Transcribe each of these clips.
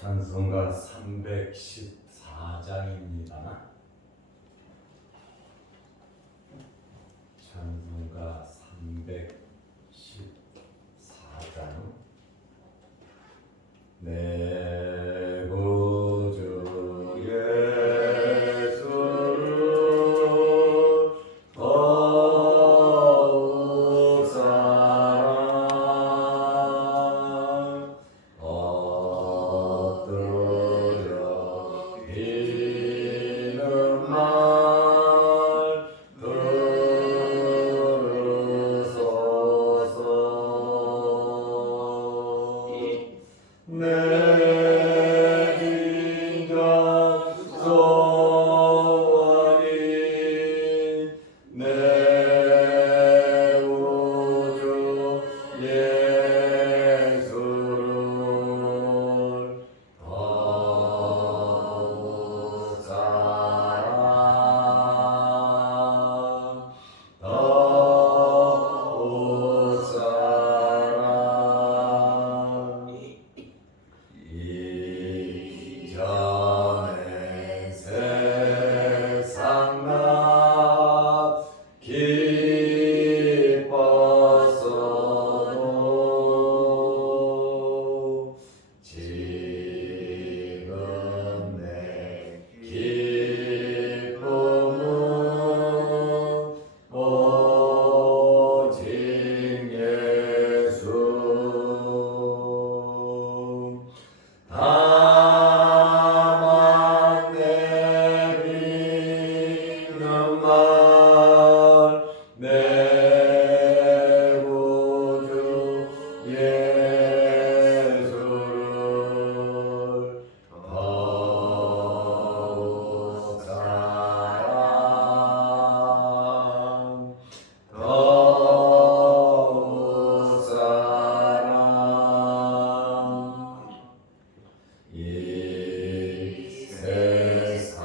찬송가 314장입니다. 찬송가 314장. 내 구주 예수를 더욱 사랑 엎드려 비는 말 들으소서. 내 인자 소원이 내 구주 예수를 더욱 사랑 더욱 사랑 이전에 세상 나 기뻤어도 지금 내 기쁨은 오직 예수. 다만 내리는 말 내 구주 예수를 더욱 사랑 더욱 사랑 이 세상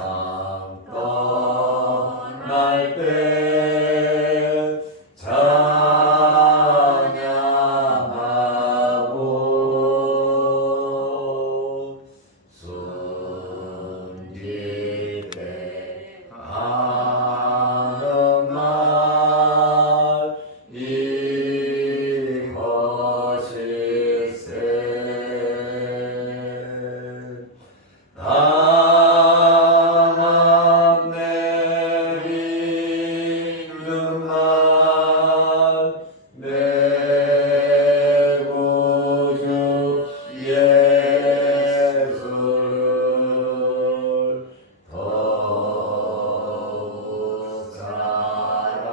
떠날 때 찬양하고 숨길 때 하는 말 이것일세. 다만 내리는 말 내 구주 예수를 더욱 사랑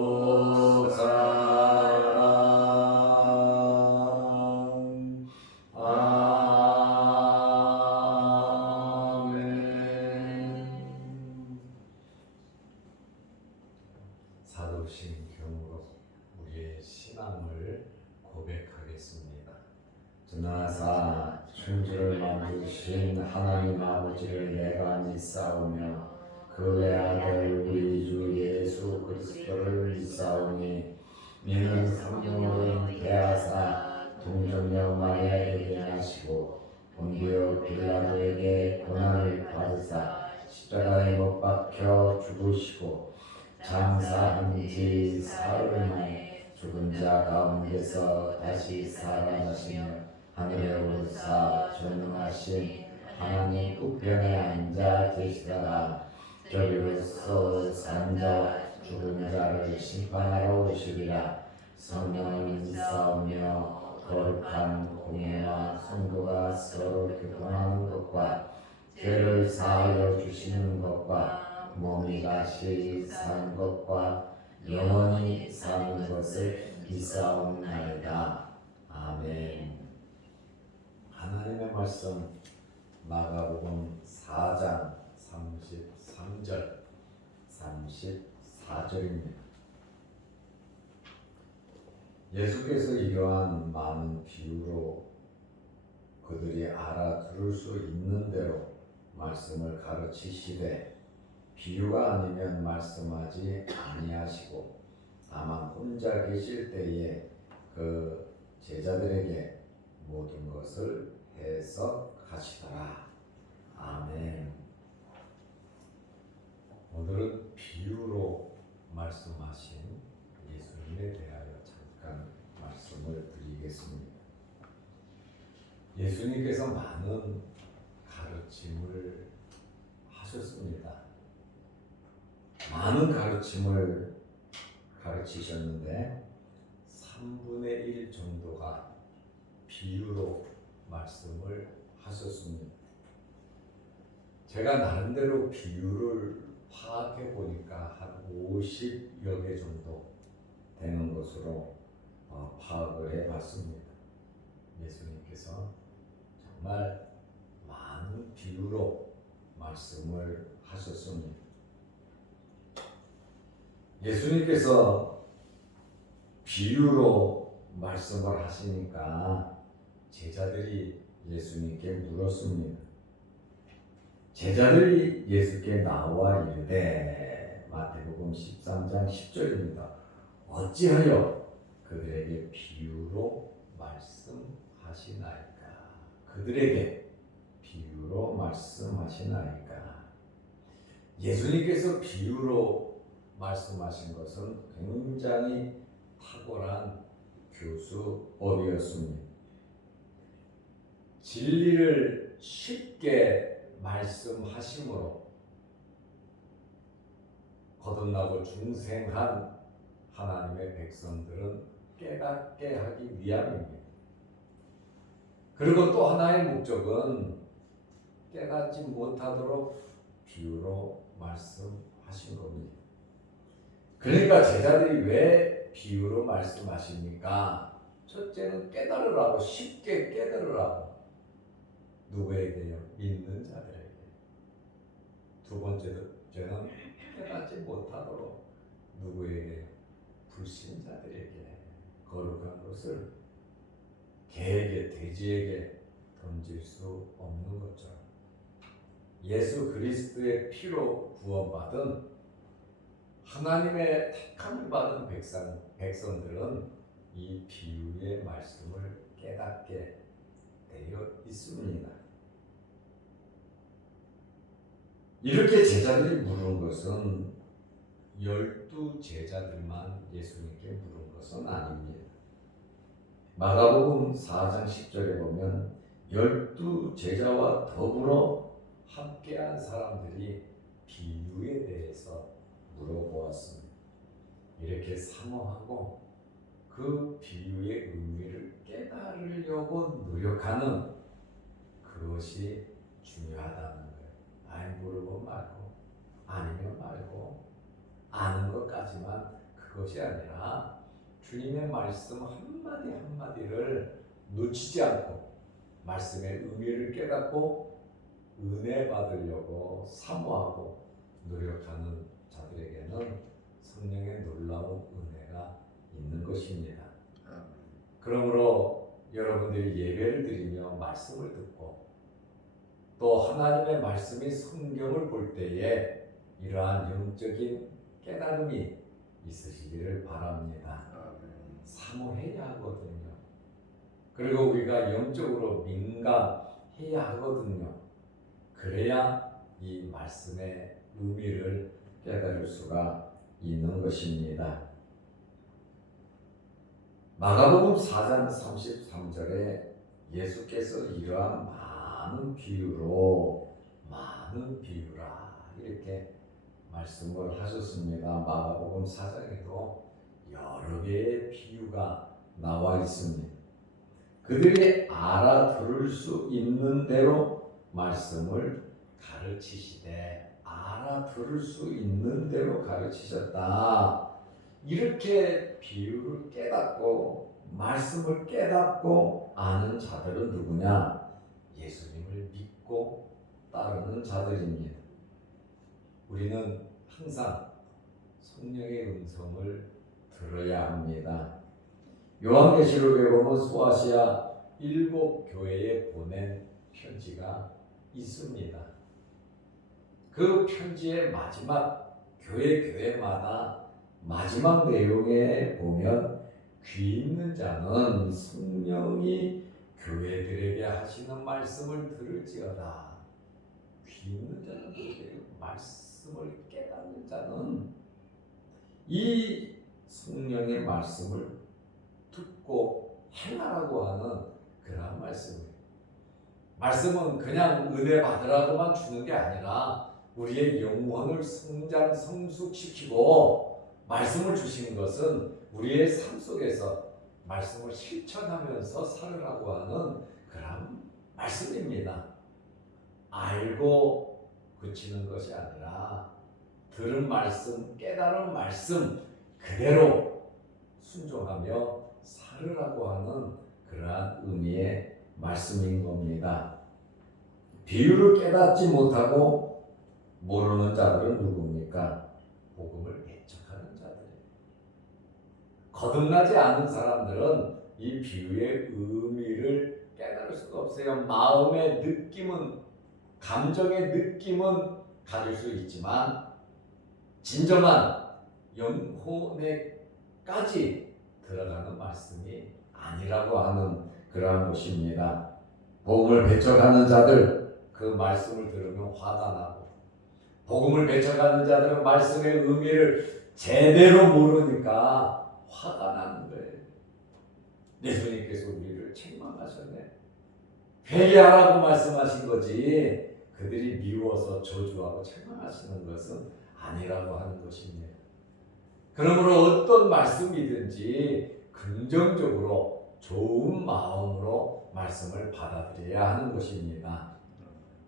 더욱 사랑 아멘. 사도신 경으로 우리의 신앙을 고백하겠습니다. 전하사 천지를 만드신 하나님 아버지를 내가 믿사오며 그 외아들 우리 주 예수 그리스도를 믿사오니 이는 성령으로 대하사 동정녀 마리아에게 하시고 본디오 빌라도에게 고난을 받으사 십자가에 못 박혀 죽으시고 장사한 지 사흘 만에 죽은 자 가운데서 다시 살아나시며 하늘에 오르사 전능하신 하나님 우편에 앉아 계시다가 저리로서 산 자와 죽은 자를 심판하러 오시리라. 성령을 믿사오며 거룩한 공예와 성도가 서로 교통하는 것과 죄를 사하여 주시는 것과 몸이 다시 사는 것과 영원히 사는 것을 믿사옵나이다. 아멘. 하나님의 말씀 마가복음 4장 33절 34절입니다. 예수께서 이러한 많은 비유로 그들이 알아들을 수 있는 대로 말씀을 가르치시되 비유가 아니면 말씀하지 아니하시고 다만 혼자 계실 때에 그 제자들에게 모든 것을 해석하시더라. 아멘. 오늘은 비유로 말씀하신 예수님에 대하여 잠깐 말씀을 드리겠습니다. 예수님께서 많은 가르침을 하셨습니다. 많은 가르침을 가르치셨는데 3분의 1 정도가 비유로 말씀을 하셨습니다. 제가 나름대로 비유를 파악해 보니까 한 50여 개 정도 되는 것으로 파악을 해 봤습니다. 예수님께서 정말 많은 비유로 말씀을 하셨습니다. 예수님께서 비유로 말씀을 하시니까 제자들이 예수님께 물었습니다. 제자들이 예수께 나와 이르되, 마태복음 13장 10절입니다. 어찌하여 그들에게 비유로 말씀하시나이까? 그들에게 비유로 말씀하시나이까? 예수님께서 비유로 말씀하신 것은 굉장히 탁월한 교수법이었습니다. 진리를 쉽게 말씀하심으로 거듭나고 중생한 하나님의 백성들은 깨닫게 하기 위함입니다. 그리고 또 하나의 목적은 깨닫지 못하도록 비유로 말씀하신 겁니다. 그러니까 제자들이 왜 비유로 말씀하십니까? 첫째는 깨달으라고, 쉽게 깨달으라고. 누구에게요? 믿는 자들에게. 두 번째는 깨닫지 못하도록 누구에게? 불신자들에게. 거룩한 것을 개에게, 돼지에게 던질 수 없는 것처럼 예수 그리스도의 피로 구원받은 하나님의 택함을 받은 백성들은 이 비유의 말씀을 깨닫게 되어 있습니다. 이렇게 제자들이 물은 것은 12 제자들만 예수님께 물은 것은 아닙니다. 마가복음 4장 10절에 보면 12 제자와 더불어 함께한 사람들이 비유에 대해서 물어보았습니다. 이렇게 사모하고 그 비유의 의미를 깨달으려고 노력하는 그것이 중요하다는 거예요. 아니, 물어보면 말고, 아니면 말고, 아는 것까지만 그것이 아니라 주님의 말씀 한마디 한마디를 놓치지 않고 말씀의 의미를 깨닫고 은혜 받으려고 사모하고 노력하는 자들에게는 성령의 놀라운 은혜가 있는 것입니다. 그러므로 여러분들이 예배를 드리며 말씀을 듣고 또 하나님의 말씀이 성경을 볼 때에 이러한 영적인 깨달음이 있으시기를 바랍니다. 사모해야 하거든요. 그리고 우리가 영적으로 민감해야 하거든요. 그래야 이 말씀의 의미를 깨달을 수가 있는 것입니다. 마가복음 4장 33절에 예수께서 이러한 많은 비유라 이렇게 말씀을 하셨습니다. 마가복음 4장에도 여러 개의 비유가 나와 있습니다. 그들이 알아들을 수 있는 대로 말씀을 가르치시되, 알아들을 수 있는 대로 가르치셨다. 이렇게 비유를 깨닫고 말씀을 깨닫고 아는 자들은 누구냐? 예수님을 믿고 따르는 자들입니다. 우리는 항상 성령의 음성을 들어야 합니다. 요한계시록에 보면 소아시아 7 교회에 보낸 편지가 있습니다. 그 편지의 마지막 교회마다 마지막 내용에 보면 귀 있는 자는 성령이 교회들에게 하시는 말씀을 들을지어다. 귀 있는 자는 말씀을 깨닫는 자는 이 성령의 말씀을 듣고 행하라고 하는 그런 말씀이에요. 말씀은 그냥 은혜 받으라고만 주는 게 아니라 우리의 영혼을 성장 성숙시키고, 말씀을 주신 것은 우리의 삶 속에서 말씀을 실천하면서 살으라고 하는 그런 말씀입니다. 알고 그치는 것이 아니라 들은 말씀, 깨달은 말씀 그대로 순종하며 살으라고 하는 그러한 의미의 말씀인 겁니다. 비유를 깨닫지 못하고 모르는 자들은 누굽니까? 복음을 배척하는 자들이에요. 거듭나지 않은 사람들은 이 비유의 의미를 깨달을 수가 없어요. 마음의 느낌은, 감정의 느낌은 가질 수 있지만 진정한 영혼에까지 들어가는 말씀이 아니라고 하는 그러한 것입니다. 복음을 배척하는 자들, 그 말씀을 들으면 화가 나고, 복음을 배척하는 자들은 말씀의 의미를 제대로 모르니까 화가 나는 거예요. 예수님께서 우리를 책망하셨네. 회개하라고 말씀하신 거지 그들이 미워서 저주하고 책망하시는 것은 아니라고 하는 것입니다. 그러므로 어떤 말씀이든지 긍정적으로 좋은 마음으로 말씀을 받아들여야 하는 것입니다.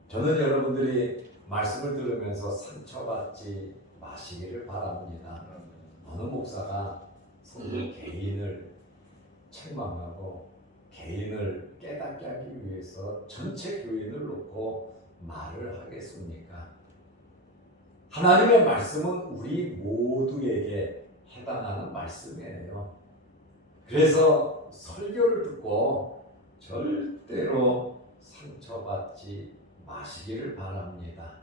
저는 여러분들이 말씀을 들으면서 상처받지 마시기를 바랍니다. 어느 목사가 성도 개인을 책망하고 개인을 깨닫게 하기 위해서 전체 교인을 놓고 말을 하겠습니까? 하나님의 말씀은 우리 모두에게 해당하는 말씀이에요. 그래서 설교를 듣고 절대로 상처받지 마시기를 바랍니다.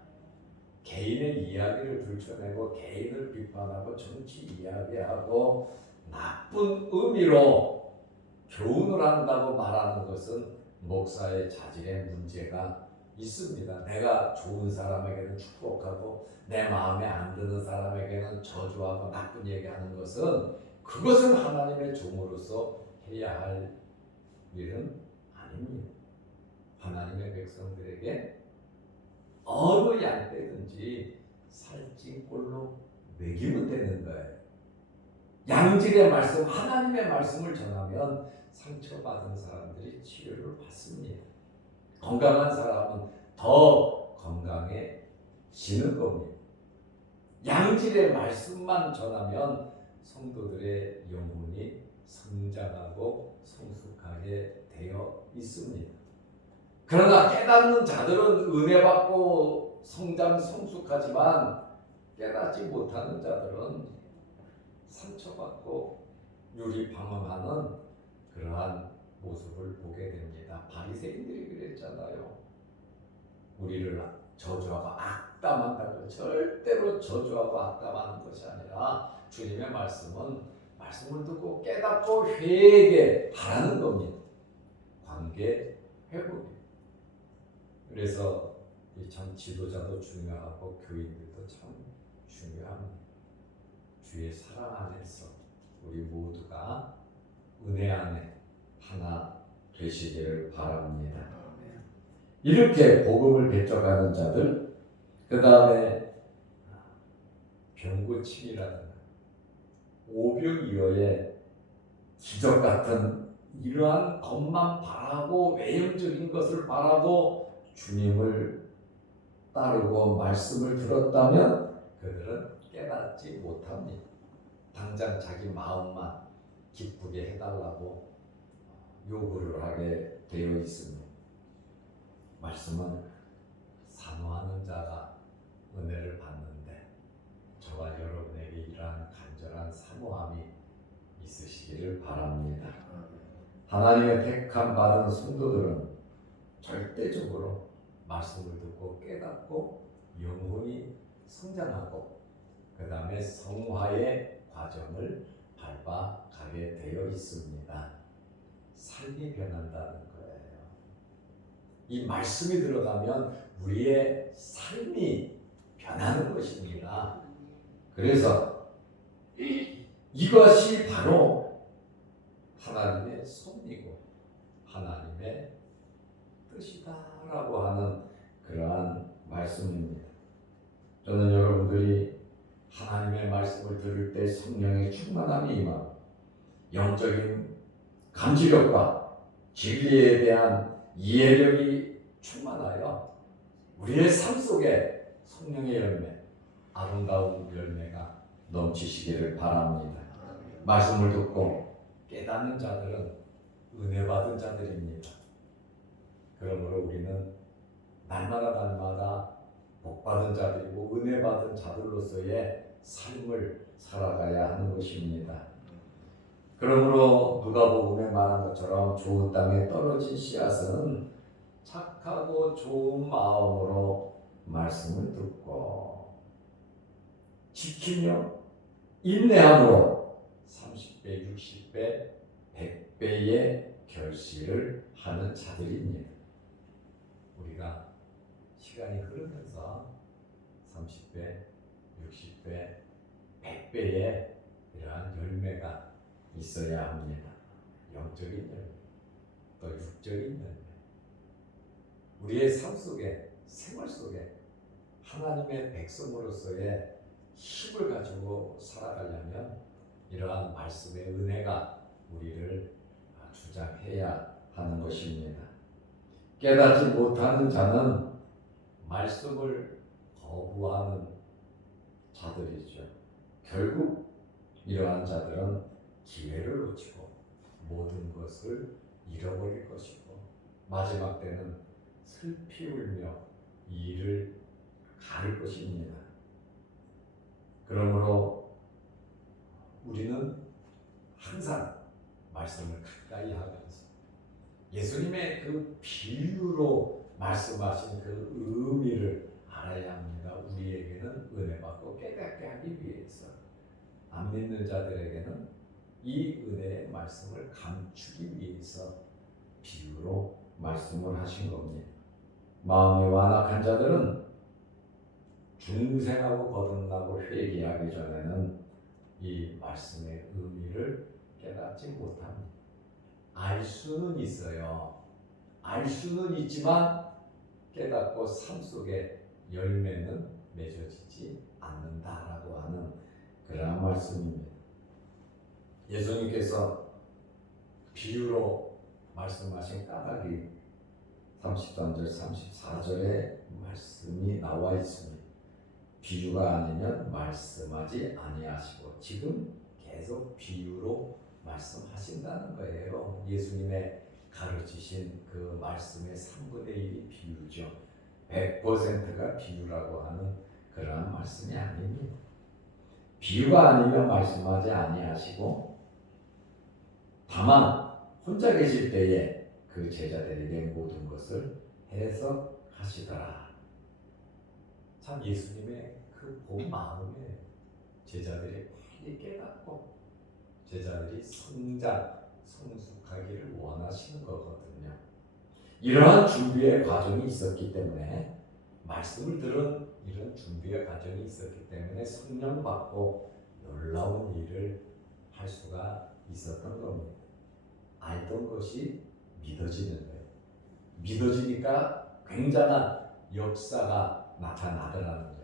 개인의 이야기를 들춰내고 개인을 비판하고 정치 이야기하고 나쁜 의미로 교훈을 한다고 말하는 것은 목사의 자질의 문제가 있습니다. 내가 좋은 사람에게는 축복하고 내 마음에 안 드는 사람에게는 저주하고 나쁜 얘기하는 것은, 그것은 하나님의 종으로서 해야 할 일은 아닙니다. 하나님의 백성들에게 어느 양떼든지 살찐 꼴로 먹이면 되는 거예요. 양질의 말씀, 하나님의 말씀을 전하면 상처받은 사람들이 치료를 받습니다. 건강한 사람은 더 건강해지는 겁니다. 양질의 말씀만 전하면 성도들의 영혼이 성장하고 성숙하게 되어 있습니다. 그러나 깨닫는 자들은 은혜 받고 성장 성숙하지만 깨닫지 못하는 자들은 상처받고 유리방황하는 그러한 모습을 보게 됩니다. 바리새인들이 그랬잖아요. 우리를 저주하고 악담한다고. 절대로 저주하고 악담하는 것이 아니라 주님의 말씀은 말씀을 듣고 깨닫고 회개하라는 겁니다. 관계 회복이에요. 그래서 참 지도자도 중요하고 교인들도 참 중요합니다. 주의 사랑 안에서 우리 모두가 은혜 안에 하나 되시기를 바랍니다. 이렇게 복음을 배척하는 자들, 그 다음에 병고침이라든가 오병이어의 기적 같은 이러한 것만 바라고 외형적인 것을 바라고 주님을 따르고 말씀을 들었다면 그들은 깨닫지 못합니다. 당장 자기 마음만 기쁘게 해달라고 요구를 하게 되어 있습니다. 말씀은 사모하는 자가 은혜를 받는데 저와 여러분에게 이러한 간절한 사모함이 있으시기를 바랍니다. 하나님의 택함 받은 성도들은 절대적으로 말씀을 듣고 깨닫고 영혼이 성장하고 그 다음에 성화의 과정을 밟아가게 되어 있습니다. 삶이 변한다는 거예요. 이 말씀이 들어가면 우리의 삶이 변하는 것입니다. 그래서 이것이 바로 하나님의 섭리고 하나님의 뜻이다라고 하는 그러한 말씀입니다. 저는 여러분들이 하나님의 말씀을 들을 때 성령의 충만함이 임하고 영적인 감지력과 진리에 대한 이해력이 충만하여 우리의 삶 속에 성령의 열매, 아름다운 열매가 넘치시기를 바랍니다. 말씀을 듣고 깨닫는 자들은 은혜 받은 자들입니다. 그러므로 우리는 날마다 복 받은 자들이고 은혜 받은 자들로서의 삶을 살아가야 하는 것입니다. 그러므로 누가복음에 말한 것처럼 좋은 땅에 떨어진 씨앗은 착하고 좋은 마음으로 말씀을 듣고 지키며 인내함으로 30배, 60배, 100배의 결실을 하는 자들입니다. 우리가 시간이 흐르면서 30배, 60배, 100배의 이러한 열매가 있어야 합니다. 영적인 열매, 또 육적인 열매. 우리의 삶 속에, 생활 속에 하나님의 백성으로서의 힘을 가지고 살아가려면 이러한 말씀의 은혜가 우리를 주장해야 하는 것입니다. 깨닫지 못하는 자는 말씀을 거부하는 자들이죠. 결국 이러한 자들은 기회를 놓치고 모든 것을 잃어버릴 것이고 마지막 때는 슬피 울며 이를 가릴 것입니다. 그러므로 우리는 항상 말씀을 가까이 하면서 예수님의 그 비유로 말씀하신 그 의미를 알아야 합니다. 우리에게는 은혜 받고 깨닫게 하기 위해서, 안 믿는 자들에게는 이 은혜의 말씀을 감추기 위해서 비유로 말씀을 하신 겁니다. 마음이 완악한 자들은 중생하고 거듭나고 회개하기 전에는 이 말씀의 의미를 깨닫지 못합니다. 알 수는 있어요. 알 수는 있지만 깨닫고 삶 속에 열매는 맺어지지 않는다라고 하는 그러한 말씀입니다. 예수님께서 비유로 말씀하신 까닭이 33절, 34절에 말씀이 나와 있습니다. 비유가 아니면 말씀하지 아니하시고 지금 계속 비유로 말씀하신다는 거예요. 예수님의 가르치신 그 말씀의 3분의 1이 비유죠. 100%가 비유라고 하는 그러한 말씀이 아닙니다. 비유가 아니면 말씀하지 아니하시고 다만 혼자 계실 때에 그 제자들에게 모든 것을 해석하시더라. 참 예수님의 그 본 마음에 제자들이 빨리 깨닫고 제자들이 성숙하기를 원하시는 거거든요. 이러한 준비의 과정이 있었기 때문에 말씀을 들은 이런 준비의 과정이 있었기 때문에 성령 받고 놀라운 일을 할 수가 있었던 겁니다. 알던 것이 믿어지는 거예요. 믿어지니까 굉장한 역사가 나타나더라는 거예요.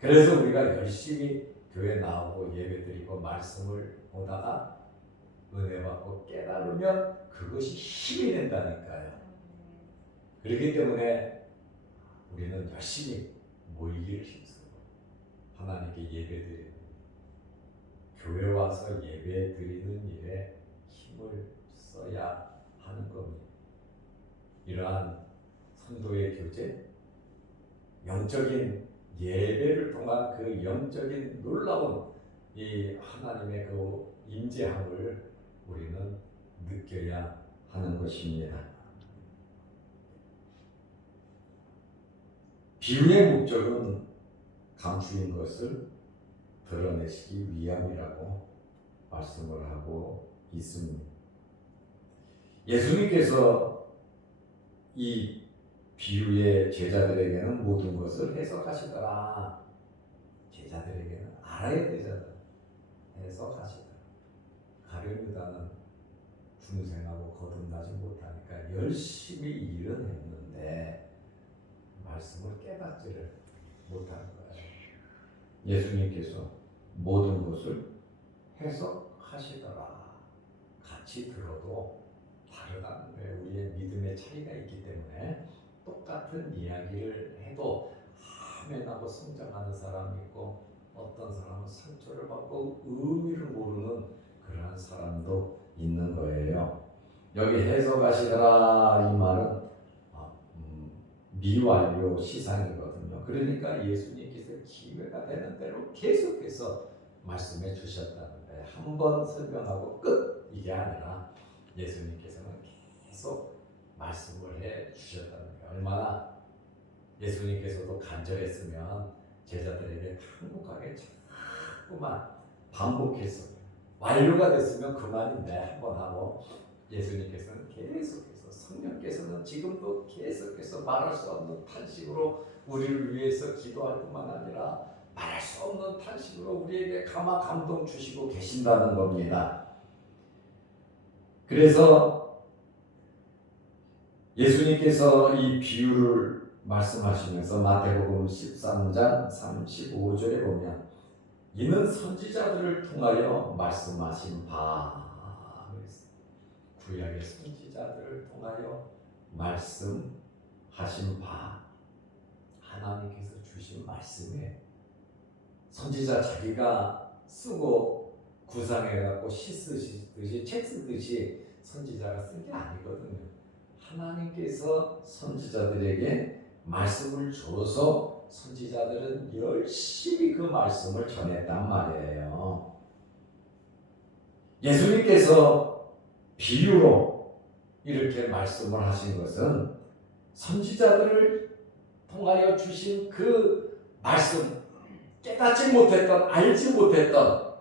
그래서 우리가 열심히 교회 나오고 예배드리고 말씀을 보다가 은혜 받고 깨달으면 그것이 힘이 된다니까요. 그렇기 때문에 우리는 열심히 모이기를 힘쓰고 하나님께 예배드리는 교회 와서 예배드리는 일에 힘을 써야 하는 겁니다. 이러한 성도의 교제, 영적인 예배를 통한 그 영적인 놀라운 이 하나님의 그 임재함을 우리는 느껴야 하는 것입니다. 비유의 목적은 감추인 것을 드러내시기 위함이라고 말씀을 하고 있습니다. 예수님께서 이 비유의 제자들에게는 모든 것을 해석하시더라. 제자들에게는 알아야 되잖아. 해석하시더라. 가룟유다는 중생하고 거듭나지 못하니까 열심히 일은 했는데 말씀을 깨닫지를 못하는 거예요. 예수님께서 모든 것을 해석하시더라. 같이 들어도 다르다는 거예요. 우리의 믿음의 차이가 있기 때문에 똑같은 이야기를 해도 아멘하고 성장하는 사람이 있고 어떤 사람은 상처를 받고 의미를 모르는 그러한 사람도 있는 거예요. 여기 해석하시더라 이 말은 미완료 시상이거든요. 그러니까 예수님께서 기회가 되는 대로 계속해서 말씀해 주셨다는 거예요. 한 번 설명하고 끝 이게 아니라 예수님께서는 계속 말씀을 해 주셨다는 거예요. 얼마나 예수님께서도 간절했으면 제자들에게 한국하게 자꾸만 반복해서 완료가 됐으면 그만인데 한 번 하고 예수님께서는 계속해서 성령께서는 지금도 계속해서 말할 수 없는 탄식으로 우리를 위해서 기도할 뿐만 아니라 말할 수 없는 탄식으로 우리에게 감동 주시고 계신다는 겁니다. 그래서 예수님께서 이 비유를 말씀하시면서 마태복음 13장 35절에 보면 이는 선지자들을 통하여 말씀하신 바 구약의 선지자들을 통하여 말씀하신 바 하나님께서 주신 말씀에 선지자 자기가 쓰고 구상해갖고 시 쓰듯이 책 쓰듯이 선지자가 쓴 게 아니거든요. 하나님께서 선지자들에게 말씀을 줘서 선지자들은 열심히 그 말씀을 전했단 말이에요. 예수님께서 비유로 이렇게 말씀을 하신 것은 선지자들을 통하여 주신 그 말씀, 깨닫지 못했던, 알지 못했던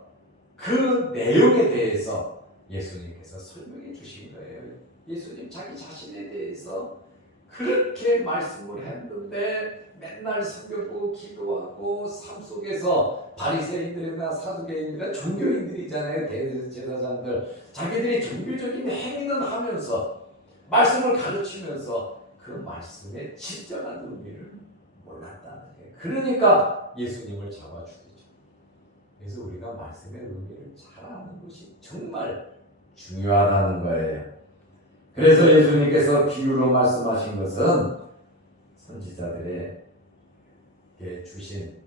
그 내용에 대해서 예수님께서 설명해 주신 거예요. 예수님 자기 자신에 대해서 그렇게 말씀을 했는데 맨날 성경 보고 기도하고 삶 속에서 바리새인들이나 사두개인들이나 종교인들이잖아요. 대제사장들 자기들이 종교적인 행위는 하면서 말씀을 가르치면서 그 말씀의 진정한 의미를 몰랐다는 거예요. 그러니까 예수님을 잡아주겠죠. 그래서 우리가 말씀의 의미를 잘 아는 것이 정말 중요하다는 거예요. 그래서 예수님께서 비유로 말씀하신 것은 선지자들에게 주신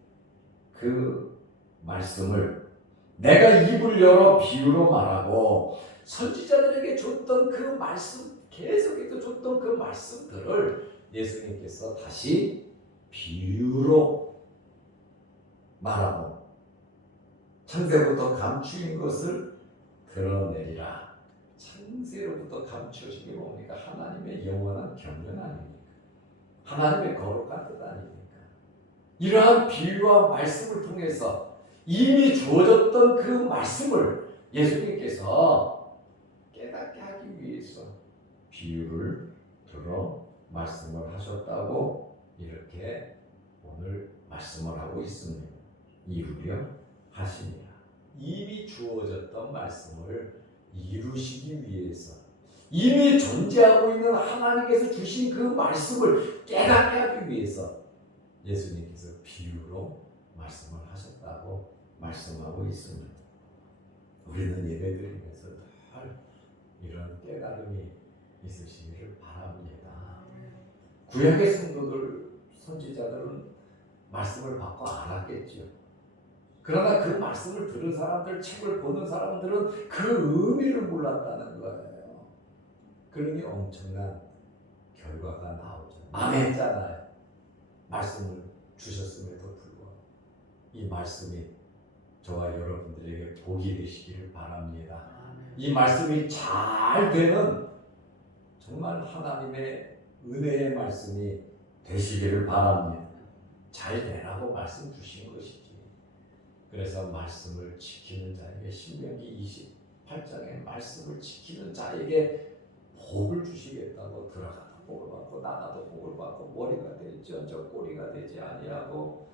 그 말씀을 내가 입을 열어 비유로 말하고 선지자들에게 줬던 그 말씀, 계속해서 줬던 그 말씀들을 예수님께서 다시 비유로 말하고 창세부터 감추인 것을 드러내리라. 창세로부터 감추어진 게 뭡니까? 하나님의 영원한 경륜 아닙니까? 하나님의 거룩한 뜻 아닙니까? 이러한 비유와 말씀을 통해서 이미 주어졌던 그 말씀을 예수님께서 깨닫게 하기 위해서 비유를 들어 말씀을 하셨다고 이렇게 오늘 말씀을 하고 있습니다. 이루려 하시니라. 이미 주어졌던 말씀을 이루시기 위해서 이미 존재하고 있는 하나님께서 주신 그 말씀을 깨닫게 하기 위해서 예수님께서 비유로 말씀을 하셨다고 말씀하고 있습니다. 우리는 예배드리면서 늘 이런 깨달음이 있으시기를 바랍니다. 구약의 성도들, 선지자들은 말씀을 받고 알았겠죠. 그러나 그 말씀을 들은 사람들, 책을 보는 사람들은 그 의미를 몰랐다는 거예요. 그러니 엄청난 결과가 나오죠. 망했잖아요. 말씀을 주셨음에도 불구하고 이 말씀이 저와 여러분들에게 복이 되시기를 바랍니다. 이 말씀이 잘 되는 정말 하나님의 은혜의 말씀이 되시기를 바랍니다. 잘 되라고 말씀 주신 것이지 그래서 말씀을 지키는 자에게 신명기 28장의 말씀을 지키는 자에게 복을 주시겠다고 들어가도 복을 받고 나가도 복을 받고 머리가 될지언정 꼬리가 되지 아니하고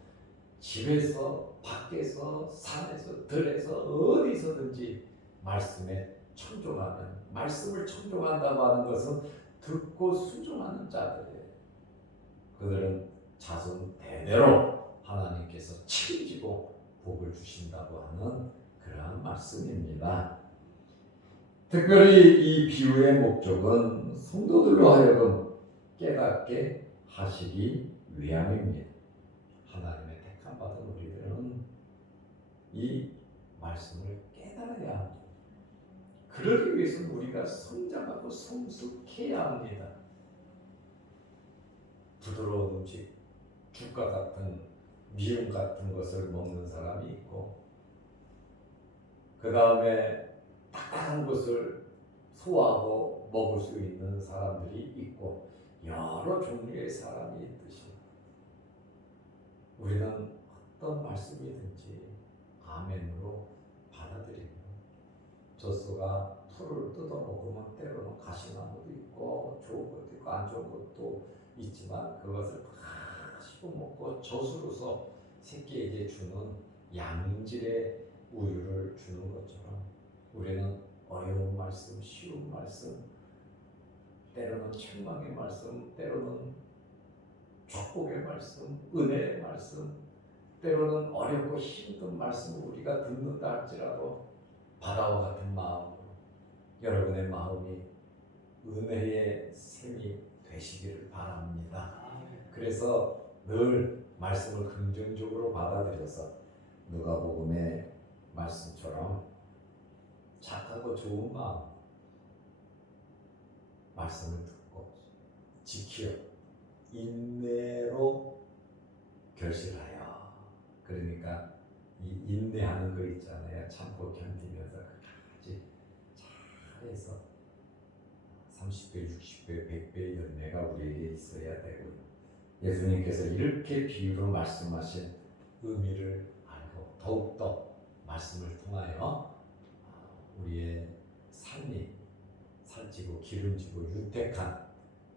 집에서 밖에서 산에서 들에서 어디서든지 말씀에 청종하면 말씀을 청종한다고 하는 것은 듣고 순종하는 자들이에요. 그들은 자손 대대로 하나님께서 책임지고 복을 주신다고 하는 그러한 말씀입니다. 특별히 이 비유의 목적은 성도들로 하여금 깨닫게 하시기 위함입니다. 하나님의 택함 받은 우리들은 이 말씀을 깨달아야 합니다. 그러기 위해서는 우리가 성장하고 성숙해야 합니다. 부드러운 음식, 죽과 같은 미음 같은 것을 먹는 사람이 있고, 그 다음에 딱딱한 것을 소화하고 먹을 수 있는 사람들이 있고, 여러 종류의 사람이 있듯이 우리는 어떤 말씀이든지 아멘으로 받아들이고, 젖소가 풀을 뜯어 먹으면 때로는 가시나무도 있고 좋은 것도 있고 안 좋은 것도 있지만 그것을 다 씹어먹고 젖으로서 새끼에게 주는 양질의 우유를 주는 것처럼 우리는 어려운 말씀, 쉬운 말씀, 때로는 책망의 말씀, 때로는 축복의 말씀, 은혜의 말씀, 때로는 어렵고 힘든 말씀을 우리가 듣는다 할지라도 바다와 같은 마음으로 여러분의 마음이 은혜의 샘이 되시기를 바랍니다. 그래서 늘 말씀을 긍정적으로 받아들여서 누가복음의 말씀처럼 착하고 좋은 마음 말씀을 듣고 지키어 인내로 결실하여, 그러니까 이 인내하는 거 있잖아요. 참고 견디면서 끝까지 잘해서 30배, 60배, 100배의 연매가 우리에게 있어야 되고요. 예수님께서 이렇게 비유로 말씀하신 의미를 알고 더욱더 말씀을 통하여 우리의 삶이 살찌고 기름지고 윤택한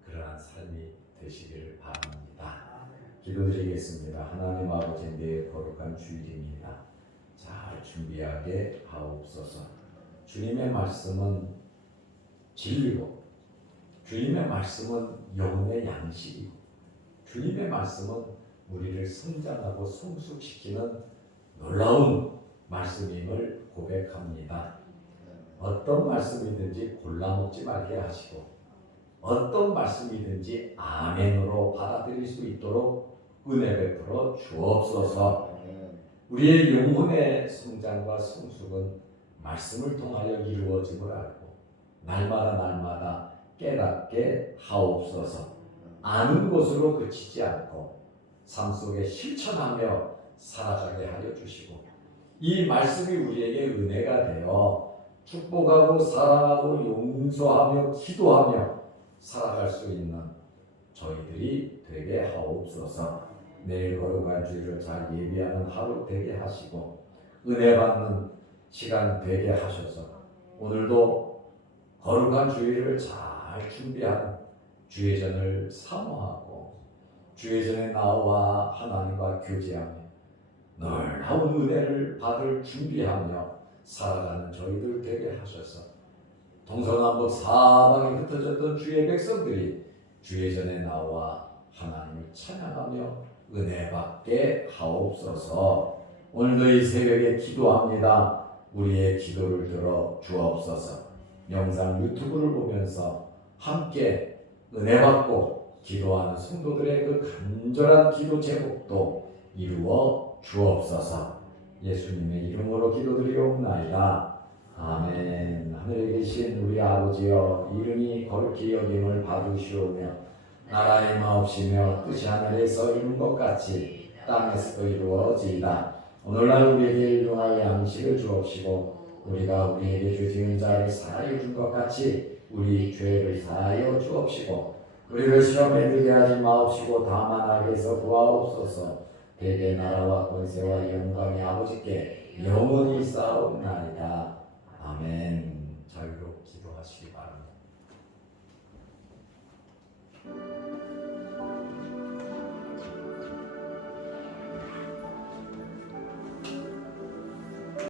그러한 삶이 되시기를 바랍니다. 기도드리겠습니다. 하나님 아버지, 내 거룩한 주일입니다. 잘 준비하게 하옵소서. 주님의 말씀은 진리고, 주님의 말씀은 영혼의 양식이고, 주님의 말씀은 우리를 성장하고 성숙시키는 놀라운 말씀임을 고백합니다. 어떤 말씀이든지 골라먹지 말게 하시고, 어떤 말씀이든지 아멘으로 받아들일 수 있도록 은혜 베풀어 주옵소서. 우리의 영혼의 성장과 성숙은 말씀을 통하여 이루어짐을 알고 날마다 깨닫게 하옵소서. 아는 것으로 그치지 않고 삶 속에 실천하며 살아가게 하여 주시고, 이 말씀이 우리에게 은혜가 되어 축복하고 사랑하고 용서하며 기도하며 살아갈 수 있는 저희들이 되게 하옵소서. 내일 거룩한 주일을 잘 예비하는 하루 되게 하시고 은혜 받는 시간 되게 하셔서 오늘도 거룩한 주일을 잘 준비하는 주의전을 사모하고 주의전에 나와 하나님과 교제하며 놀라운 은혜를 받을 준비하며 살아가는 저희들 되게 하셔서 동서남북 사방에 흩어졌던 주의 백성들이 주의 전에 나와 하나님을 찬양하며 은혜 받게 하옵소서. 오늘도 이 새벽에 기도합니다. 우리의 기도를 들어 주옵소서. 영상 유튜브를 보면서 함께 은혜 받고 기도하는 성도들의 그 간절한 기도 제목도 이루어 주옵소서. 예수님의 이름으로 기도드리옵나이다. 아멘. 하늘에 계신 우리 아버지여, 이름이 거룩히 여김을 받으시오며 나라의 마옵시며 뜻이 하늘에서 이룬 것 같이 땅에서도 이루어지이다. 오늘날 우리에게 일용할 양식을 주옵시고 우리가 우리에게 죄 지은 자를 사하여 준 것 같이 우리 죄를 사하여 주옵시고 우리를 시험에 들게 하지 마옵시고 다만 악에서 구하옵소서. 대개 나라와 권세와 영광이 아버지께 영원히 쌓옵나이다. 아멘. 자유롭게 기도하시기 바랍니다.